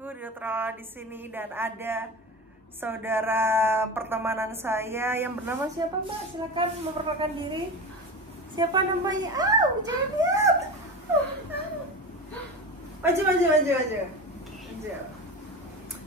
aku Diotra di sini dan ada saudara pertemanan saya yang bernama siapa Mbak? Silakan memperkenalkan diri. Siapa namanya? Jangan lihat. Maju.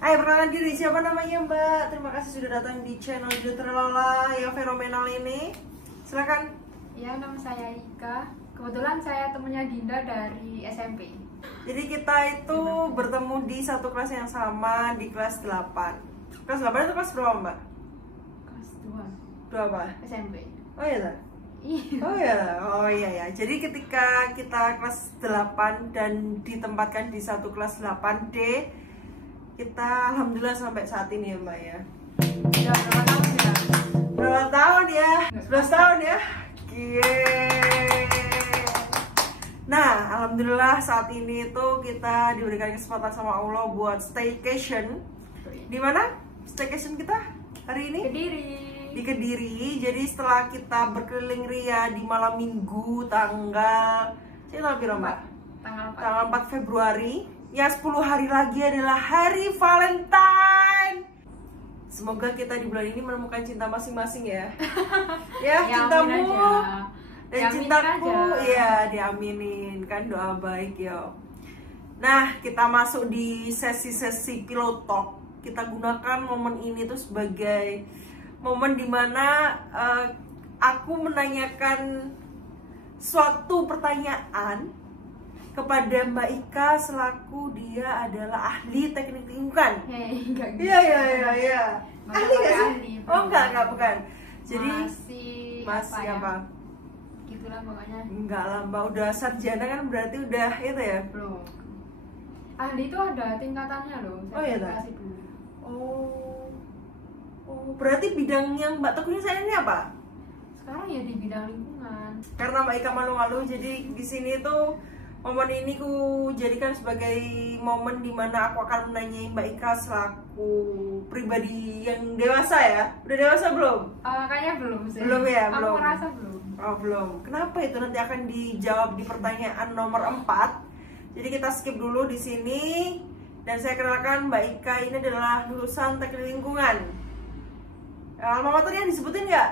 Ayo perkenalkan diri, siapa namanya Mbak? Terima kasih sudah datang di channel Diotra yang fenomenal ini. Silakan. Ya, nama saya Ika. Kebetulan saya temennya Dinda dari SMP. Jadi kita itu bertemu di satu kelas yang sama di kelas 8. Kelas 8 itu kelas berapa Mbak? Kelas 2. 2 apa? SMP. Oh iya lah. Iya. Oh iya ya. Jadi ketika kita kelas 8 dan ditempatkan di satu kelas 8D, kita alhamdulillah sampai saat ini ya Mbak ya. Ya, berapa tahun ya? Berapa tahun ya? 11 tahun ya? Nah, alhamdulillah saat ini itu kita diberikan kesempatan sama Allah buat staycation. Di mana staycation kita hari ini? Kediri. Di Kediri. Jadi setelah kita berkeliling ria di malam minggu tanggal Tanggal 4 Februari, ya 10 hari lagi adalah hari Valentine. Semoga kita di bulan ini menemukan cinta masing-masing ya. Ya, cintamu dan cintaku ya diaminin kan, doa baik ya. Nah, kita masuk di sesi-sesi pillow talk. Kita gunakan momen ini tuh sebagai momen dimana aku menanyakan suatu pertanyaan kepada Mbak Ika selaku dia adalah ahli teknik lingkungan. Iya. Ahli nggak sih? Oh enggak bukan. Jadi masih apa? Gitulah pokoknya. Enggak lah Mbak, udah sarjana kan berarti udah itu ya? Belum. Ahli itu ada tingkatannya loh. Oh iya dah. Oh, berarti bidang yang Mbak tekuni saya ini apa? Sekarang ya di bidang lingkungan. Karena Mbak Ika malu-malu, jadi di sini tuh momen ini ku jadikan sebagai momen dimana aku akan menanyai Mbak Ika selaku pribadi yang dewasa ya. Udah dewasa belum? Kayaknya belum sih. Belum ya, aku belum. merasa belum. Oh belum. Kenapa itu nanti akan dijawab di pertanyaan nomor 4. Jadi kita skip dulu di sini dan saya kenalkan Mbak Ika ini adalah lulusan teknik lingkungan. Alma maternya disebutin nggak?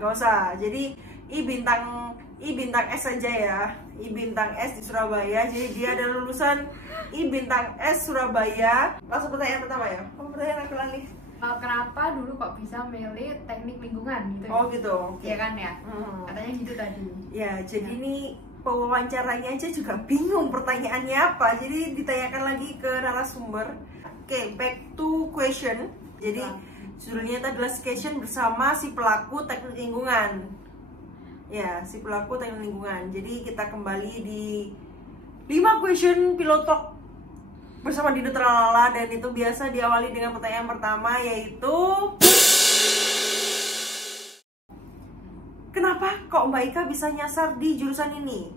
Gak usah. Jadi I bintang S saja ya. I bintang S di Surabaya. Jadi dia adalah lulusan I bintang S Surabaya. Langsung pertanyaan pertama ya. Pertanyaan aku lagi. Kenapa dulu kok bisa milih teknik lingkungan gitu? Oh gitu. Iya kan ya? Katanya gitu tadi. Ya, jadi ini pewawancaranya aja juga bingung pertanyaannya apa. Jadi ditanyakan lagi ke narasumber. Oke, back to question. Jadi judulnya itu adalah staycation bersama si pelaku teknik lingkungan. Ya, si pelaku teknik lingkungan. Jadi kita kembali di 5 question pillow talk bersama Dinda Tralala, dan itu biasa diawali dengan pertanyaan pertama, yaitu kenapa kok Mbak Ika bisa nyasar di jurusan ini?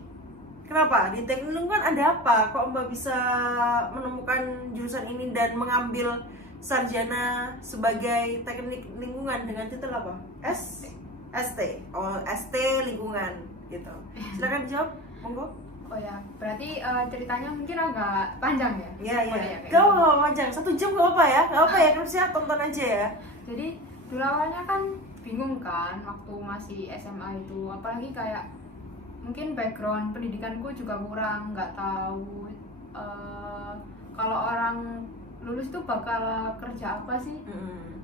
Kenapa? Di teknik lingkungan ada apa? Kok Mbak bisa menemukan jurusan ini dan mengambil sarjana sebagai teknik lingkungan dengan titel apa? ST. Oh, ST lingkungan gitu. Silakan dijawab, monggo. Oh ya, berarti ceritanya mungkin agak panjang ya? Iya. Gak apa panjang, 1 jam gak apa ya? Gak apa ya, kan saya tonton aja ya. Jadi dulu awalnya kan bingung kan waktu masih SMA itu, apalagi kayak mungkin background pendidikanku juga kurang, nggak tahu kalau orang lulus tuh bakal kerja apa sih.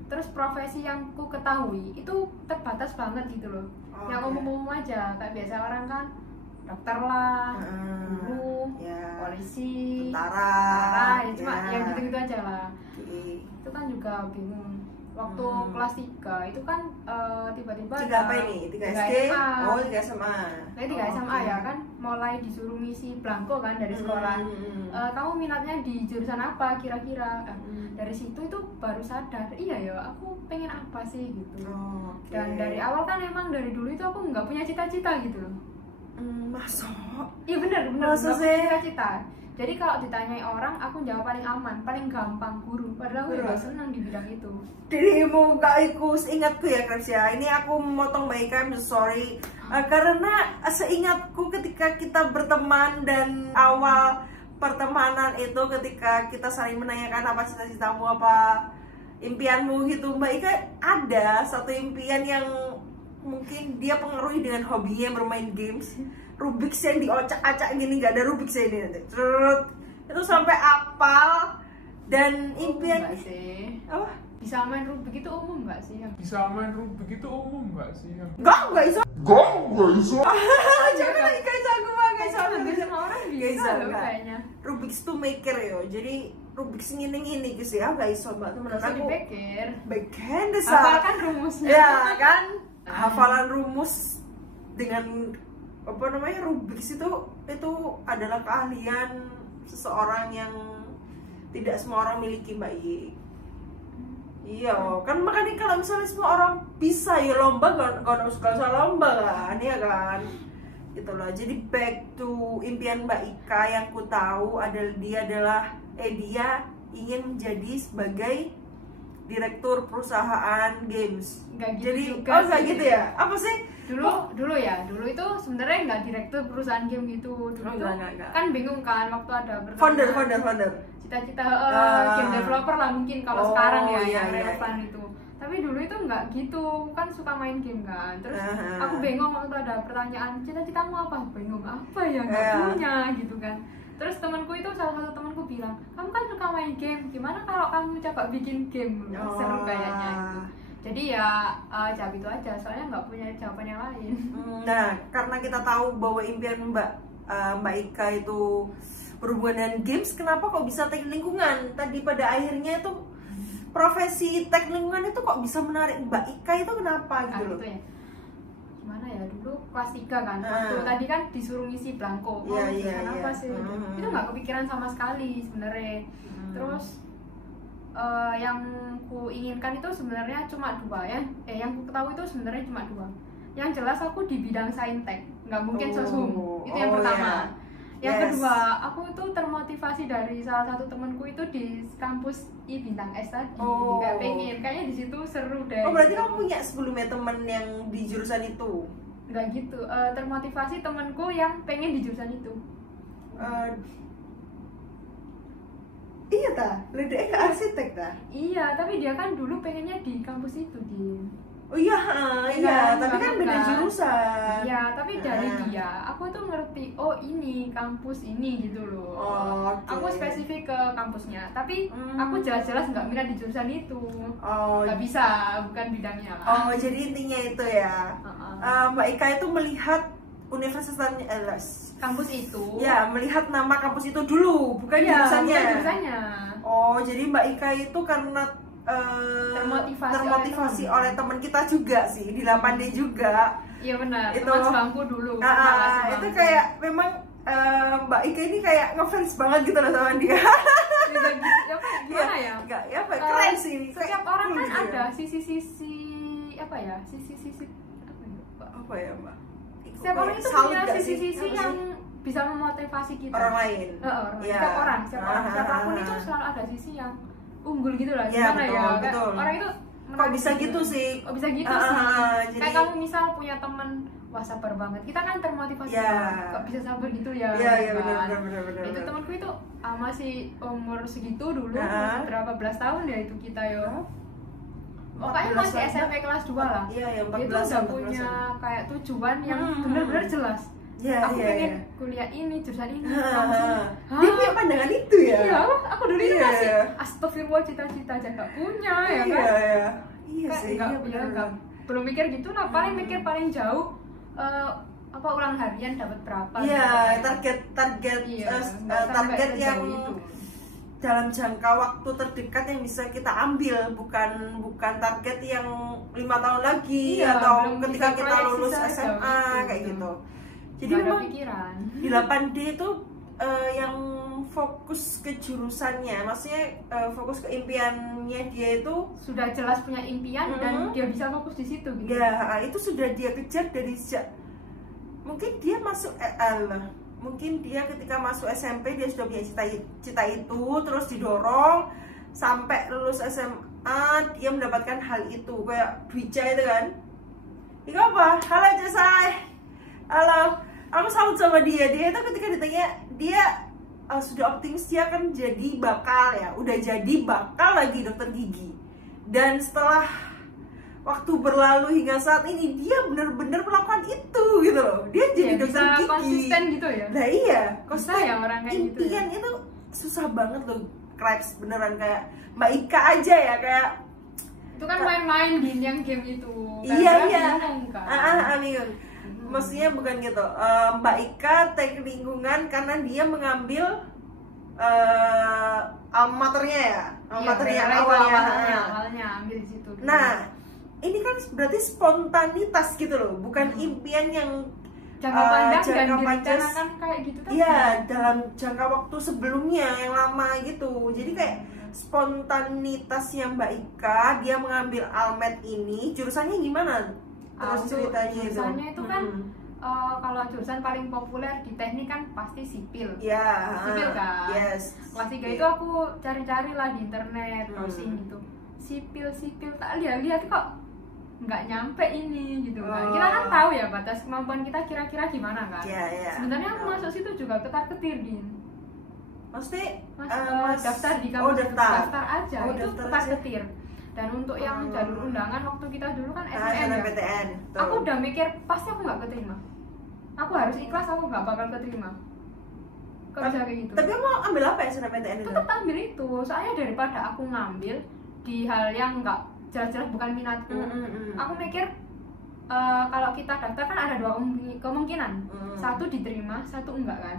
Terus profesi yang ku ketahui itu terbatas banget gitu loh. Yang umum-umum aja, kayak biasa orang kan dokter lah, guru, polisi, tentara, ya cuma yang gitu-gitu aja lah. Itu kan juga bingung. Waktu kelas 3 itu kan tiba-tiba 3 apa ini? 3 SD? Oh, 3 SMA. Nah, 3 SMA ya kan, mulai disuruh ngisi belangko kan dari sekolah. Kamu minatnya di jurusan apa kira-kira? Dari situ itu baru sadar, iya ya aku pengen apa sih gitu. Dan dari awal kan emang dari dulu itu aku nggak punya cita-cita gitu loh. Masuk? Iya bener nggak punya cita-cita. Jadi kalau ditanyai orang, aku jawab paling aman, paling gampang guru. Padahal aku juga senang di bidang itu. Dirimu gak ikut seingatku ya Krebs ya. Ini aku memotong Mbak Ika, I'm sorry. Karena seingatku ketika kita berteman dan awal pertemanan itu ketika kita saling menanyakan apa cita-citamu, apa impianmu gitu. Mbak Ika ada satu impian yang mungkin dia pengaruhi dengan hobinya bermain games. Rubik's yang diocak-acak gini, nggak ada Rubik's ini nanti. Itu sampai apal. Dan impian apa? Bisa main Rubik itu umum nggak sih? Bisa main Rubik itu umum nggak sih? Nggak iso. Jangan Ika jago banget Hampir semua orang bisa loh kayaknya. Rubik's tuh maker ya, jadi Rubik's ngini guys ya, nggak iso mbak tuh menurut aku. Dipikir. Backhand hafalkan rumusnya. Ya kan, hafalan rumus dengan apa namanya Rubik's itu adalah keahlian seseorang yang tidak semua orang miliki mbak I. Iya kan, makanya kalau misalnya semua orang bisa ya lomba, gak usah lomba kan, ya kan, itulah. Jadi back to impian Mbak Ika yang ku tahu adalah dia ingin menjadi sebagai direktur perusahaan games. Gak gitu jadi juga nggak gitu ya, apa sih dulu itu sebenarnya nggak direktur perusahaan game gitu. Dulu enggak. Kan bingung kan waktu ada founder cita-cita game developer lah mungkin kalau sekarang ya yang relevan itu. Tapi dulu itu nggak gitu, kan suka main game kan. Terus aku bingung waktu ada pertanyaan cita-citamu apa, bingung apa ya, nggak punya gitu kan. Terus temanku itu, salah satu temanku bilang, kamu kan suka main game, gimana kalau kamu coba bikin game, seru kayaknya gitu. Jadi ya jawab itu aja, soalnya nggak punya jawaban yang lain. Nah, karena kita tahu bahwa impian Mbak Ika itu berhubungan dengan games, kenapa kok bisa teknik lingkungan? Tadi pada akhirnya itu profesi teknik lingkungan itu kok bisa menarik Mbak Ika itu kenapa gitu loh? Gitu ya. Gimana ya, dulu kelas 3 kan, waktu tadi kan disuruh ngisi belangko, kenapa sih? Itu nggak kepikiran sama sekali sebenarnya. Terus yang ku inginkan itu sebenarnya cuma 2 ya, yang ku ketahui itu sebenarnya cuma 2. Yang jelas aku di bidang saintek, nggak mungkin soshum, itu yang pertama. Yang kedua, aku itu termotivasi dari salah satu temanku itu di kampus I Bintang S tadi. Nggak pengen, kayaknya di situ seru deh. Oh berarti kamu punya sebelumnya temen yang di jurusan itu? Nggak gitu, termotivasi temanku yang pengen di jurusan itu. Iya ta, Lede ke arsitek ta? Iya, tapi dia kan dulu pengennya di kampus itu di. Oh iya, tapi kan beda jurusan. Iya, tapi dari dia, aku tuh ngerti, oh ini kampus ini gitu loh. Aku spesifik ke kampusnya, tapi aku jelas-jelas nggak minat di jurusan itu. Nggak bisa, bukan bidangnya. Jadi intinya itu ya. Mbak Ika itu melihat universitasnya, kampus itu. Ya, melihat nama kampus itu dulu, bukan jurusannya. Bukan jurusannya. Jadi Mbak Ika itu karena termotivasi oleh teman kita juga sih di 8D juga. Iya benar. Itu teman sebangku dulu. Itu kayak memang Mbak Ika ini kayak ngefans banget gitu loh sama dia. Gimana ya? Keren sih. Setiap orang kan gitu ada sisi-sisi apa ya? Apa ya Mbak? Setiap orang itu punya sisi-sisi yang bisa memotivasi kita. Orang lain. Setiap orang, siapapun itu selalu ada sisi yang unggul gitu lah, gimana betul. Orang itu kok bisa gitu sih? Kayak kamu misal punya temen, wah sabar banget, kita kan termotivasi, kok bisa sabar gitu ya? Iya benar. Itu temanku itu masih umur segitu dulu, masih berapa belas tahun ya itu kita ya. Pokoknya masih SMP kelas 2 lah. Iya, 14. Itu udah punya kayak tujuan yang benar-benar jelas. Aku pengen kuliah ini, jurusan ini, dia punya pandangan itu ya? Iya, aku dulu itu masih astagfirullah, cita-cita aja gak punya ya kan? Iya sih, belum mikir gitu lah, paling mikir paling jauh apa ulang harian dapat berapa. Iya, target yang dalam jangka waktu terdekat yang bisa kita ambil, bukan target yang 5 tahun lagi atau ketika kita lulus SMA kayak gitu. Jadi memang di 8D itu yang fokus ke jurusannya, maksudnya fokus ke impiannya dia itu sudah jelas punya impian dan dia bisa fokus di situ gitu. Ya, itu sudah dia kejar dari sejak mungkin dia masuk mungkin dia ketika masuk SMP dia sudah punya cita itu, terus didorong sampai lulus SMA dia mendapatkan hal itu. Kayak Dwija itu kan, itu apa? Halo Jasai, halo, aku salut sama dia. Dia itu ketika ditanya, dia sudah optimis dia akan jadi bakal ya, udah jadi bakal lagi dokter gigi. Dan setelah waktu berlalu hingga saat ini dia benar-benar melakukan itu gitu loh. Dia jadi dokter bisa gigi. konsisten gitu ya. Nah iya, Bisa ya orang kayak gitu ya? impian itu susah banget loh, Krabs, beneran kayak Mbak Ika aja ya, kayak Itu kan main-main yang game itu. iya. Bingung kan. Bingung. Maksudnya bukan gitu. Mbak Ika teknik lingkungan karena dia mengambil alma maternya ya, alma maternya karena itu awalnya. awalnya ambil di situ dulu. Nah, ini kan berarti spontanitas gitu loh, bukan impian yang jangka panjang dan jangka panjang. direncanakan kayak gitu kan. Iya, dalam jangka waktu sebelumnya yang lama gitu. Jadi kayak spontanitasnya Mbak Ika, dia mengambil almet ini, jurusannya gimana? Terus ceritanya itu. Jurusannya itu kan kalau jurusan paling populer di teknik kan pasti sipil. Ya, Sipil kan. Yes. Kelas 3 itu aku cari-cari lah di internet, browsing gitu. Sipil tak lihat kok nggak nyampe ini gitu kan. Kita kan tahu ya batas kemampuan kita kira-kira gimana kan. Iya. Sebenarnya aku masuk situ juga ketar-ketir Din. Maksudnya Daftar di kampus daftar aja itu daftar ketar-ketir. Dan untuk yang jalur undangan waktu kita dulu kan SNMPTN ya. Aku udah mikir pasti aku nggak keterima. Aku harus ikhlas, aku nggak bakal keterima. Kok bisa kayak gitu? Tapi mau ambil apa ya SNMPTN itu? Tetap ambil itu, soalnya daripada aku ngambil di hal yang nggak jelas-jelas bukan minatku. Aku mikir kalau kita daftar kan ada dua kemungkinan, satu diterima, satu enggak kan.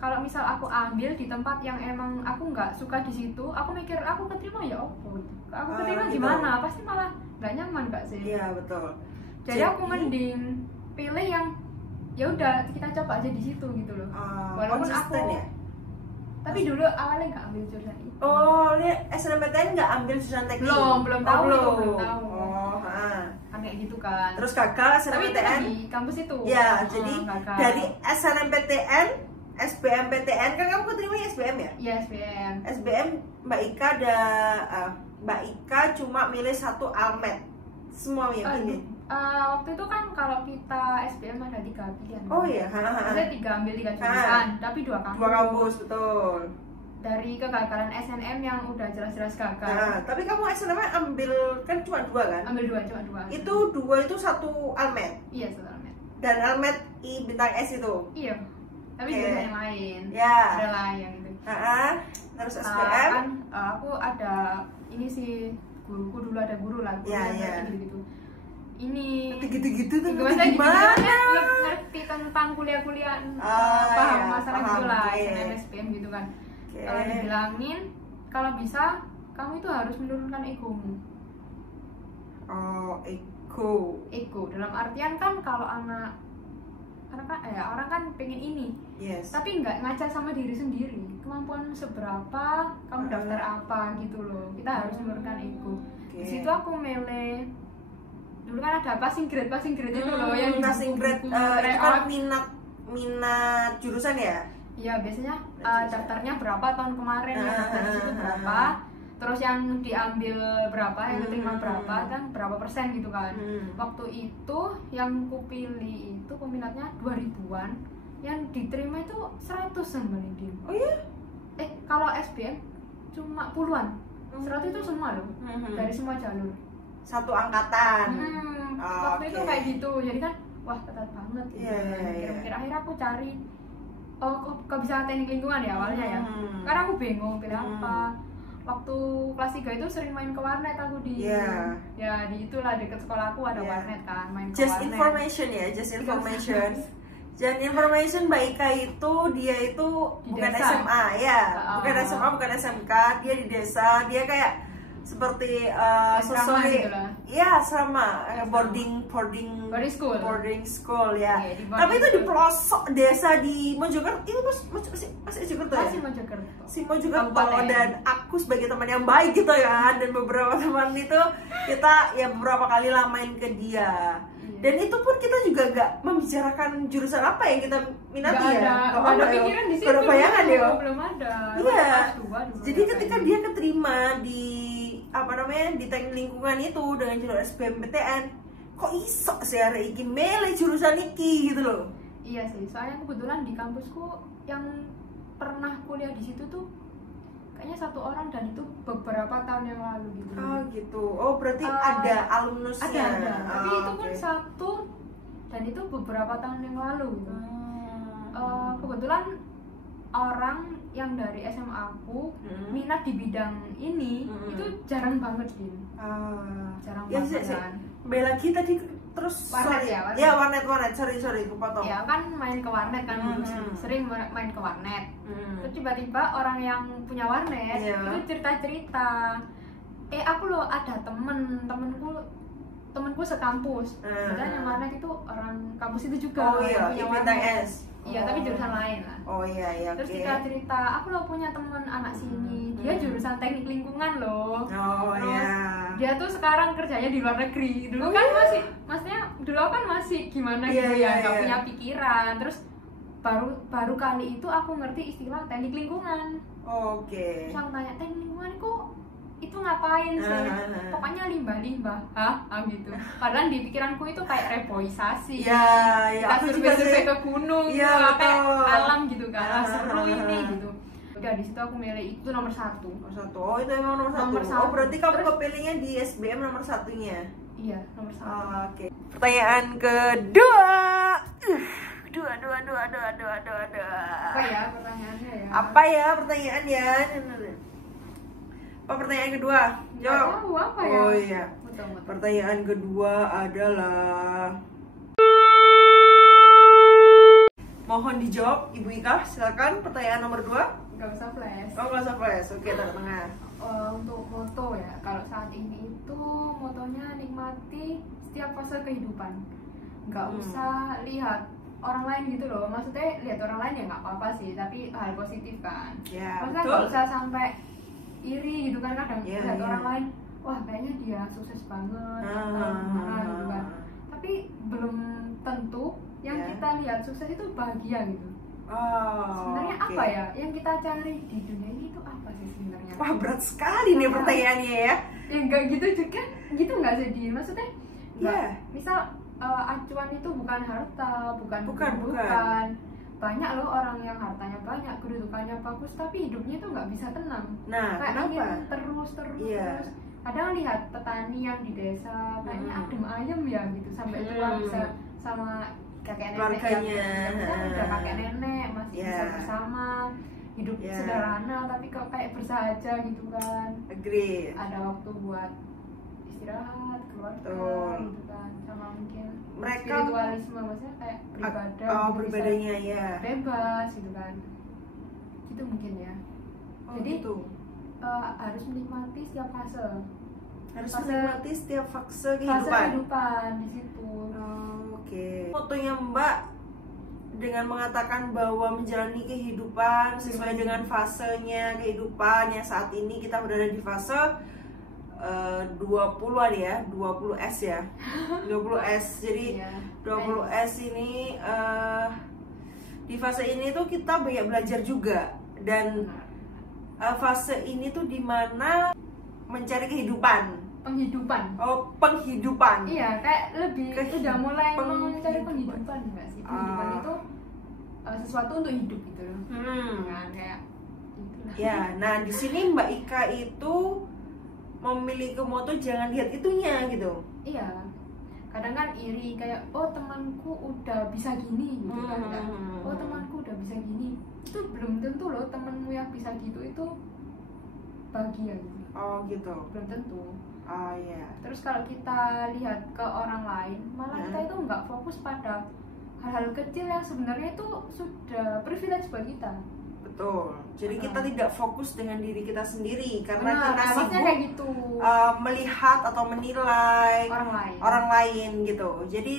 Kalau misal aku ambil di tempat yang emang aku nggak suka di situ, aku mikir aku keterima ya opo, aku keterima gimana, pasti malah nggak nyaman gak sih. Iya betul. Jadi aku mending pilih yang ya udah kita coba aja di situ gitu loh. Walaupun aku ya? tapi dulu awalnya nggak ambil jurusan itu. Ini SNMPTN nggak ambil jurusan teknik? Belum tahu. Belum. Kan kayak gitu kan. Terus gagal Tapi itu SNMPTN? di kampus itu. Ya, jadi gagal. dari SNMPTN, SBMPTN kan kamu keterima SBM ya? Iya, SBM. SBM Mbak Ika Mbak Ika cuma milih satu almet. Semua yang pilih. Waktu itu kan kalau kita SBM ada 3 pilihan. Oh iya, Maksudnya ambil 3 jurusan, tapi 2 kampus. 2 kampus, betul. Dari kegagalan SNM yang udah jelas-jelas gagal. Nah, tapi kamu SNM ambil kan cuma 2 kan? Ambil 2, cuma 2. Itu 2 itu satu almet. Iya, satu almet. Dan almet I bintang S itu. Iya. Tapi Oke. jurusan yang lain. Ya. Ada lah yang itu. Terus Kan SBM. aku ada ini sih, guruku dulu ada guru lah, gitu-gitu. Ini Gitu-gitu tuh maksudnya gimana? ngerti tentang kuliah-kuliah, iya, paham masalah paham, gitu lah, iya. SNM, SBM gitu kan. Oke. Dibilangin kalau bisa kamu itu harus menurunkan egomu. Ego Dalam artian kan kalau orang kan pengen ini, yes. tapi nggak ngaca sama diri sendiri. Kemampuan seberapa, kamu daftar apa gitu loh. Kita harus menurunkan ego. Oke. Di situ aku milih. Dulu kan ada passing grade itu loh yang di passing grade buku-buku itu tryout. kan minat jurusan ya? Iya, biasanya Jurusan. daftarnya berapa tahun kemarin, yang daftar di situ berapa, terus yang diambil berapa, yang diterima berapa, dan berapa persen gitu kan. Waktu itu yang kupilih itu peminatnya 2000-an, yang diterima itu 100-an Din. Oh iya? Kalau SBM cuma puluhan. 100 itu semua loh, dari semua jalur. Satu angkatan. Waktu itu kayak gitu, jadi kan wah ketat banget gitu. Mikir-mikir akhirnya aku cari kok bisa teknik lingkungan ya awalnya ya. Karena aku bingung pilih apa. Waktu kelas 3 itu sering main ke warnet aku di ya di itulah dekat sekolahku ada warnet kan, main ke Just warnet. information ya, just information. Dan information Mbak Ika itu dia itu Di bukan desa. SMA ya, bukan SMA, bukan SMK, dia di desa, dia kayak seperti Asrama gitu lah. ya sama Asrama. boarding school ya. Iya, di Tapi itu boarding di pelosok desa di Mojokerto, itu masih Mojokerto ya? Masih Mojokerto. Si Mojokerto. Kabupaten. Dan aku sebagai teman yang baik gitu ya, dan beberapa teman itu kita ya beberapa kali lah main ke dia. Dan itu pun kita juga gak membicarakan jurusan apa yang kita minati ya. Gak ada pikiran di situ. Gak ada bayangan ya. Belum ada. Iya. Dulu Jadi ya, ketika kayak dia keterima di di teknik lingkungan itu dengan jalur SBMPTN, kok iso sih hari iki milih jurusan iki gitu loh. Iya sih, soalnya kebetulan di kampusku yang pernah kuliah di situ tuh kayaknya 1 orang, dan itu beberapa tahun yang lalu gitu. Oh gitu. Oh berarti ada alumnusnya. Ada. Tapi itu pun oke. satu, dan itu beberapa tahun yang lalu gitu. Kebetulan orang yang dari SMA aku minat di bidang ini itu jarang banget Din. Jarang Ya, banget kan. Bella lagi tadi terus Warnet sorry. ya, warnet. Ya warnet. Sorry kepotong. Ya kan main ke warnet kan dulu, sering main ke warnet. Terus tiba-tiba orang yang punya warnet itu cerita-cerita, aku loh ada temenku sekampus. Padahal yang warnet itu orang kampus itu juga. Oh iya, yang punya warnet. IPTS. Iya, tapi jurusan lain lah. Oh iya, Terus oke. kita cerita, aku loh punya teman anak sini, dia jurusan teknik lingkungan loh. Oh Terus iya. dia tuh sekarang kerjanya di luar negeri. Dulu kan maksudnya dulu kan masih gimana Iya, gitu iya, ya, nggak iya. punya pikiran. Terus baru kali itu aku ngerti istilah teknik lingkungan. Oke. Terus aku tanya, teknik lingkungan itu ngapain sih? Pokoknya limbah-limbah, gitu. Padahal di pikiranku itu kayak reboisasi. Ya, Kita aku juga survei sih. ke gunung, Iya, kayak betul. alam gitu kan. Seru ini gitu. Udah di situ aku milih itu nomor 1. Nomor 1. Oh itu emang nomor 1. Nomor Oh satu. berarti kamu Terus- kepilihnya di SBM nomor 1-nya. Iya, nomor 1. Oke. Pertanyaan kedua. Apa ya pertanyaannya ya? Apa ya pertanyaannya? Apa pertanyaan kedua? Nggak Jawab. tahu apa ya. Oh iya. Betul. Pertanyaan kedua adalah, mohon dijawab Ibu Ika, silakan pertanyaan nomor 2. Nggak usah flash. Oh nggak usah flash, oke tengah. Untuk moto ya, kalau saat ini itu motonya nikmati setiap fase kehidupan. Nggak usah lihat orang lain gitu loh. Maksudnya lihat orang lain ya nggak apa-apa sih, tapi hal positif kan. Ya Maksudnya betul. nggak usah sampai iri gitu kan, kadang Iya, lihat iya. orang lain, wah kayaknya dia sukses banget atau gimana gitu kan. Tapi belum tentu yang Ya. kita lihat sukses itu bahagia gitu. Oh, Sebenarnya oke. apa ya yang kita cari di dunia ini itu apa sih sebenarnya? Wah berat sekali nih pertanyaannya ya. Ya enggak gitu juga, gitu nggak sedih. Maksudnya nggak, Iya. misal acuan itu bukan harta, bukan Bukan. kedudukan. Banyak loh orang yang hartanya banyak, kedudukannya bagus, tapi hidupnya itu nggak bisa tenang. Nah, Kayak kenapa? ingin terus. Iya. Kadang lihat petani yang di desa, kayaknya adem ayem ya gitu, sampai tua bisa sama kakek nenek Keluarganya. yang udah kakek nenek masih Iya. bisa bersama, hidup Iya. sederhana tapi kok kayak bersahaja gitu kan. Agree. Ada waktu buat istirahat, keluarga Betul. gitu kan, sama mungkin Mereka- spiritualisme, maksudnya kayak beribadah, Oh gitu, bisa beribadahnya ya. bebas gitu kan, gitu mungkin ya. Oh, Jadi gitu. harus menikmati setiap fase Harus fase- menikmati setiap fase fase kehidupan. kehidupan di situ. Oh, oke. Fotonya Mbak dengan mengatakan bahwa menjalani kehidupan sesuai dengan fasenya kehidupan yang saat ini kita berada di fase 20-an ya, 20S ya. 20S. Jadi Iya. 20S ini di fase ini tuh kita banyak belajar juga, dan fase ini tuh dimana mencari kehidupan. Penghidupan. Oh, penghidupan. Iya, kayak lebih udah mulai mencari penghidupan. penghidupan enggak sih? Penghidupan itu sesuatu untuk hidup gitu loh. Kan kayak itulah. Ya, nah di sini Mbak Ika itu memiliki moto jangan lihat itunya gitu. Iya. Kadang kan iri kayak oh temanku udah bisa gini gitu kan. Kayak, oh temanku udah bisa gini. Itu belum tentu loh temanmu yang bisa gitu itu bahagia gitu. Oh gitu. Belum tentu. Oh iya. Terus kalau kita lihat ke orang lain, malah kita itu nggak fokus pada hal-hal kecil yang sebenarnya itu sudah privilege buat kita. Betul. Jadi kita tidak fokus dengan diri kita sendiri karena Benar, kita maksudnya sibuk kayak gitu. melihat atau menilai Orang lain. gitu. Jadi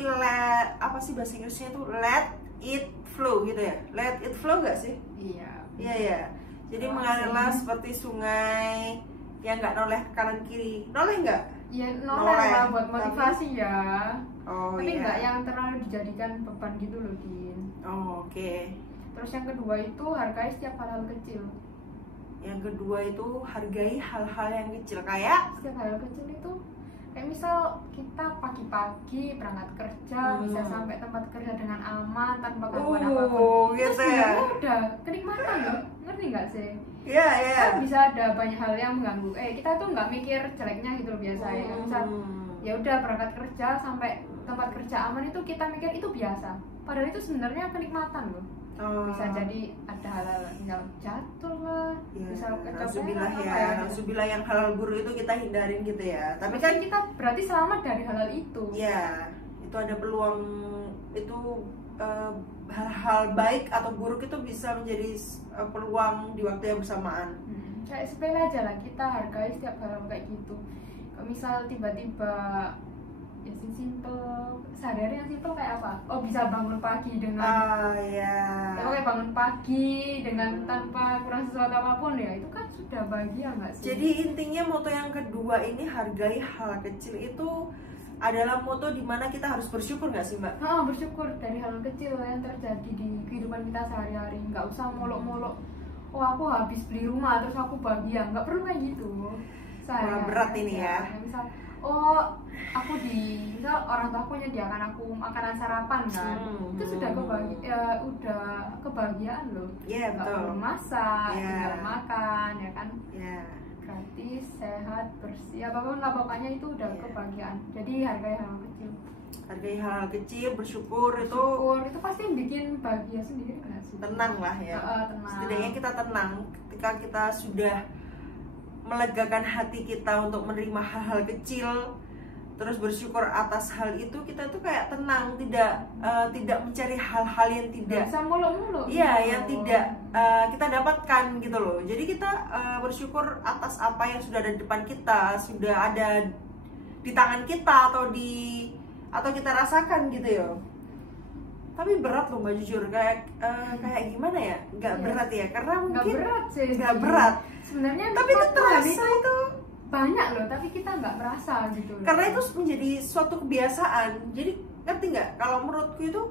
apa sih bahasa Inggrisnya itu let it flow gitu ya. Let it flow nggak sih? Iya. Iya ya. Jadi Oh, mengalirlah sih. seperti sungai yang nggak noleh ke kanan kiri. Noleh nggak? Ya Noleh, noleh lah buat tapi- motivasi ya. Oh Tapi iya. nggak yang terlalu dijadikan beban gitu loh, Din. Oh, oke. Terus yang kedua itu hargai setiap hal-hal kecil. Yang kedua itu hargai hal-hal yang kecil kayak Setiap hal kecil itu kayak misal kita pagi-pagi berangkat kerja bisa sampai tempat kerja dengan aman tanpa gangguan apapun. Itu gitu ya. sebenarnya udah kenikmatan loh. ngerti nggak sih? Iya, iya. Kan bisa ada banyak hal yang mengganggu. Kita tuh nggak mikir jeleknya gitu loh biasa ya. Misal ya udah berangkat kerja sampai tempat kerja aman itu kita mikir itu biasa. Padahal itu sebenarnya kenikmatan loh. Bisa jadi ada hal-hal misal jatuh lah, Ya, misal nauzubillah kecopetan ya, nauzubillah yang halal buruk itu kita hindarin gitu ya. Tapi kan kita berarti selamat dari hal-hal itu. ya, itu ada peluang itu hal-hal baik atau buruk itu bisa menjadi peluang di waktu yang bersamaan. Kayak sepele aja lah, kita hargai setiap hal kayak gitu. Kalau misal tiba-tiba ya simple, sehari-hari yang simple kayak apa? Oh, bisa bangun pagi dengan ya kayak bangun pagi dengan tanpa kurang sesuatu apapun, ya itu kan sudah bahagia nggak sih? Jadi intinya moto yang kedua ini, hargai hal kecil, itu adalah moto dimana kita harus bersyukur nggak sih Mbak? Bersyukur dari hal kecil yang terjadi di kehidupan kita sehari-hari. Nggak usah molok-molok, oh aku habis beli rumah terus aku bahagia, nggak perlu kayak gitu. Wah, berat ini ya. Misal, oh aku misal orang tua aku nyediakan aku makanan sarapan kan, itu sudah udah kebahagiaan loh. Iya, nggak betul. perlu masak, Iya. tinggal makan ya kan. Ya. Gratis, sehat, bersih, apapun lah pokoknya itu udah kebahagiaan. Jadi hargai hal kecil. Hargai hal kecil, bersyukur, Itu pasti bikin bahagia sendiri nggak sih? tenang lah ya. Tenang. Setidaknya kita tenang ketika kita sudah melegakan hati kita untuk menerima hal-hal kecil, terus bersyukur atas hal itu, kita tuh kayak tenang, tidak mencari hal-hal yang tidak bisa mulu-mulu. yang tidak kita dapatkan gitu loh. Jadi kita bersyukur atas apa yang sudah ada di depan kita, sudah ada di tangan kita atau kita rasakan gitu ya. Tapi berat loh Mbak, jujur kayak gimana ya? Nggak berat ya, karena mungkin nggak berat sih. Nggak berat. Sebenarnya Tapi itu terasa itu banyak loh, tapi kita nggak merasa gitu loh. Karena itu menjadi suatu kebiasaan. Jadi ngerti nggak? Kalau menurutku itu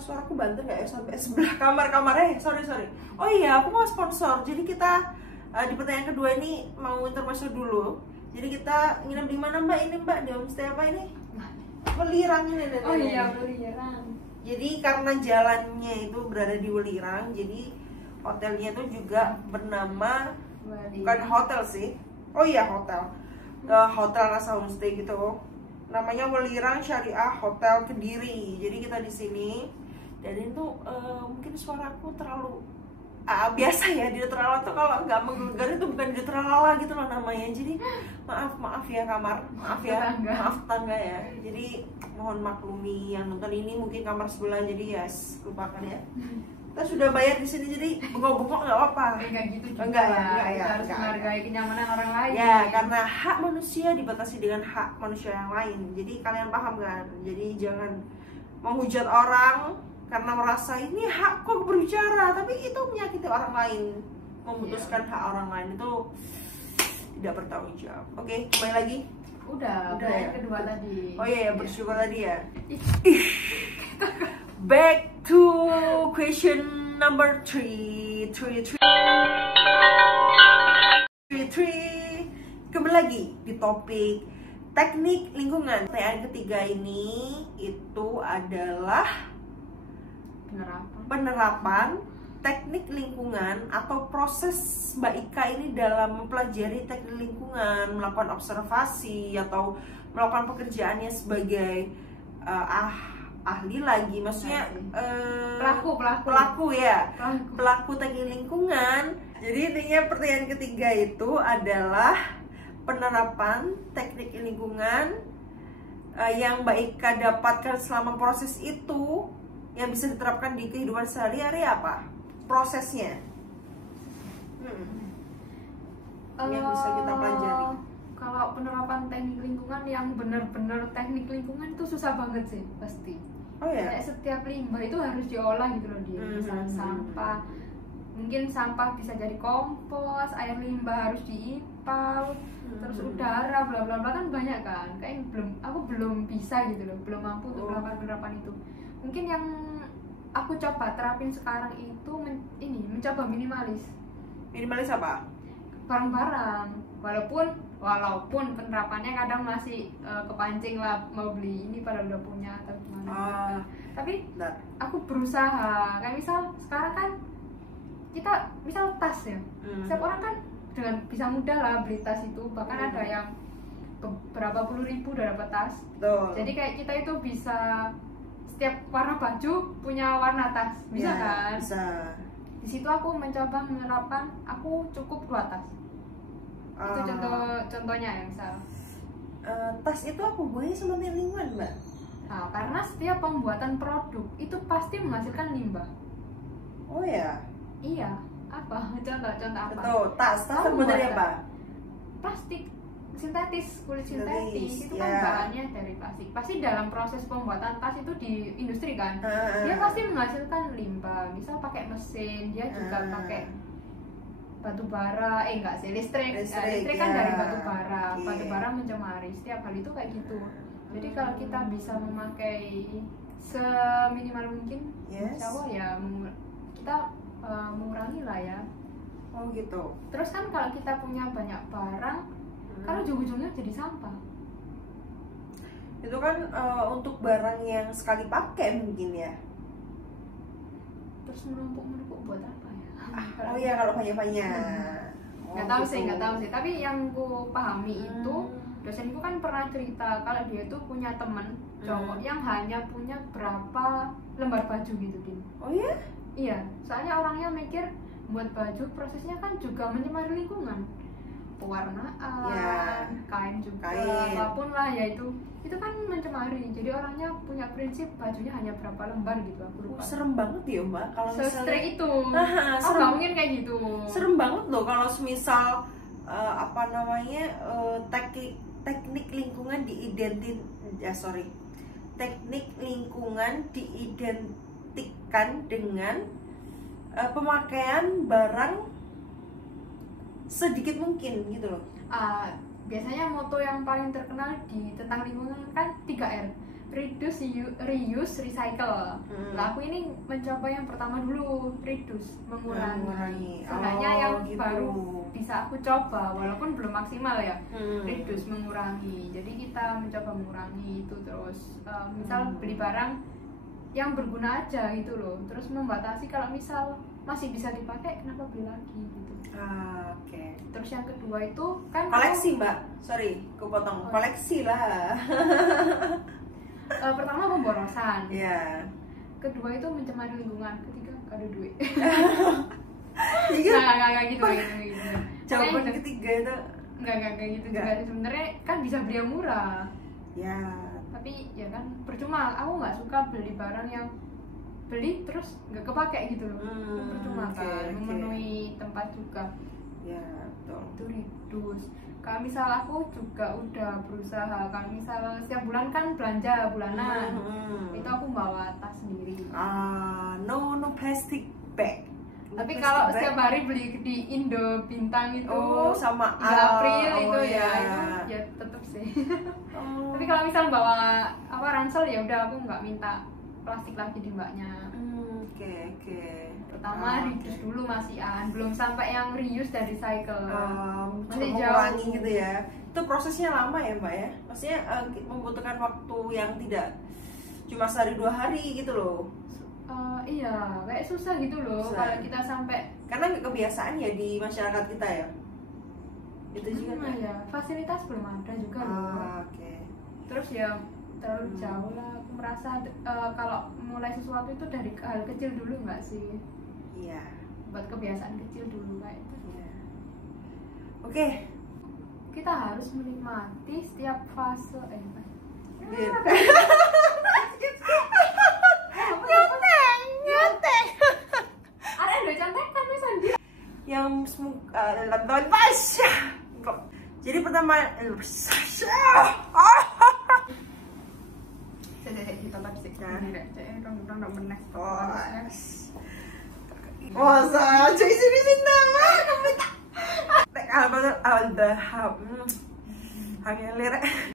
suaraku banter nggak ya sampai sebelah kamarnya? Sorry. Oh iya, aku mau sponsor. Jadi kita di pertanyaan kedua ini mau intermezzo dulu. Jadi kita nginep di mana Mbak? Ini Mbak di homestay apa ini? Welirang ini. Oh iya, Welirang. Jadi karena jalannya itu berada di Welirang, jadi hotelnya itu juga bernama, bukan hotel sih. Oh iya, hotel. Hotel rasa homestay gitu. Namanya Welirang Syariah Hotel Kediri. Jadi kita di sini, dan itu mungkin suaraku terlalu biasa ya, di terlalu tuh kalau nggak menggelegar itu bukan di terlalu gitu loh namanya. Jadi maaf ya kamar, maaf tetangga ya. Jadi mohon maklumi yang nonton ini mungkin kamar sebelah, jadi lupakan ya. Kita sudah bayar di sini, jadi bengok-bengok nggak apa-apa. Enggak gitu juga. Enggak ya, kita harus menghargai kenyamanan orang lain. Ya, karena hak manusia dibatasi dengan hak manusia yang lain. Jadi kalian paham kan? Jadi jangan menghujat orang karena merasa ini hakku berbicara, tapi itu menyakiti orang lain. Memutuskan hak orang lain itu tidak bertanggung jawab. Oke, kembali lagi. Udah ya? yang kedua tadi. Oh iya, bersyukur tadi ya. Back to question number 3. Kembali lagi di topik teknik lingkungan. Pertanyaan ketiga ini itu adalah penerapan teknik lingkungan atau proses Mbak Ika ini dalam mempelajari teknik lingkungan, melakukan observasi atau melakukan pekerjaannya sebagai ahli lagi, maksudnya pelaku teknik lingkungan. Jadi intinya pertanyaan ketiga itu adalah penerapan teknik lingkungan yang Mbak Ika dapatkan selama proses itu yang bisa diterapkan di kehidupan sehari-hari, apa prosesnya? Yang bisa kita pelajari. Kalau penerapan teknik lingkungan yang benar-benar teknik lingkungan itu susah banget sih pasti. Oh ya. Kayak setiap limbah itu harus diolah gitu loh dia. Misal sampah, mungkin sampah bisa jadi kompos, air limbah harus diipal, terus udara, bla bla bla, kan banyak kan. Kayak aku belum bisa gitu loh, belum mampu untuk melakukan penerapan itu. Mungkin yang aku coba terapin sekarang itu mencoba minimalis. Minimalis apa? Barang-barang. Walaupun penerapannya kadang masih kepancing lah, mau beli ini padahal udah punya atau gimana. Tapi aku berusaha. Kayak misal sekarang kan kita misal tas ya, setiap orang kan dengan bisa mudah lah beli tas itu, bahkan ada yang berapa puluh ribu udah dapat tas. Betul. Jadi kayak kita itu bisa setiap warna baju punya warna tas, bisa kan? Bisa. Di situ aku mencoba menerapkan aku cukup 2 tas. Itu contohnya ya misal. Tas itu apa hubungannya sama lingkungan, Mbak? Nah, karena setiap pembuatan produk itu pasti menghasilkan limbah. Oh ya. Iya. Apa? Contoh apa? Betul. Tas terbuat dari apa? Plastik sintetis, kulit sintetis itu kan ya. bahannya dari plastik. Pasti dalam proses pembuatan tas itu di industri kan, dia pasti menghasilkan limbah. Misal pakai mesin, dia juga pakai batu bara, enggak sih listrik kan dari batu bara. Batu bara mencemari. Setiap hal itu kayak gitu. Jadi kalau kita bisa memakai seminimal mungkin, insya Allah ya kita mengurangi lah ya. Oh gitu. Terus kan kalau kita punya banyak barang, kalau ujung-ujungnya jadi sampah. Itu kan untuk barang yang sekali pakai mungkin ya. Terus menumpuk buat apa ya? Oh iya kalau banyak-banyak. Nggak tahu sih. Tapi yang ku pahami itu dosenku kan pernah cerita kalau dia tuh punya temen cowok yang hanya punya berapa lembar baju gitu, Din. Oh iya? Iya, soalnya orangnya mikir buat baju prosesnya kan juga mencemari lingkungan, pewarnaan, kain juga, apapun lah ya itu kan mencemari. Jadi orangnya punya prinsip bajunya hanya berapa lembar gitu, aku lupa. Serem banget ya Mbak kalau misalnya se-strict itu. serem. Mungkin kayak gitu. Serem banget loh kalau misal teknik lingkungan teknik lingkungan diidentikan dengan pemakaian barang sedikit mungkin gitu loh. Biasanya moto yang paling terkenal tentang lingkungan kan 3R, reduce, reuse, recycle. Lah aku ini mencoba yang pertama dulu, reduce, mengurangi. Sebenarnya yang gitu. Baru bisa aku coba walaupun belum maksimal ya. Reduce, mengurangi. Jadi kita mencoba mengurangi itu terus. Misal beli barang yang berguna aja gitu loh. Terus membatasi kalau misal masih bisa dipakai kenapa beli lagi gitu. Oke. Terus yang kedua itu kan koleksi Mbak, sorry, aku potong. Koleksi lah. Pertama pemborosan. Iya. Kedua itu mencemari lingkungan. Ketiga gak ada duit. Iya. Nggak gitu. Jawaban ketiga itu nggak gitu juga. Sebenarnya kan bisa beli yang murah. Ya. Tapi ya kan percuma. Aku nggak suka beli barang yang beli terus nggak kepake gitu loh. Percuma kan, memenuhi tempat juga. Ya, betul. Itu reduce. Kalau misal aku juga udah berusaha, kalau misal setiap bulan kan belanja bulanan, itu aku bawa tas sendiri. No plastic bag. Tapi kalau setiap hari beli di Indo Bintang itu, sama April itu ya tetep sih. Tapi kalau misal bawa ransel ya udah aku nggak minta plastik lagi di mbaknya. Oke. Pertama reduce dulu belum sampai yang reuse dan recycle. Masih jauh gitu ya. Itu prosesnya lama ya Mbak ya. Maksudnya membutuhkan waktu yang tidak cuma sehari 2 hari gitu loh. Iya, kayak susah gitu loh kalau kita sampai, karena nggak kebiasaan ya di masyarakat kita ya. Itu juga kan? Ya, fasilitas belum ada juga loh. Oke. Terus ya terlalu jauh lah. Aku merasa kalau mulai sesuatu itu dari hal kecil dulu nggak sih? Iya. Buat kebiasaan kecil dulu kayak itu. Iya. Oke. Kita harus menikmati setiap fase. Nyontek. Ada udah contekan misalnya dia. Yang jadi pertama kita lagi cuy sini cinta.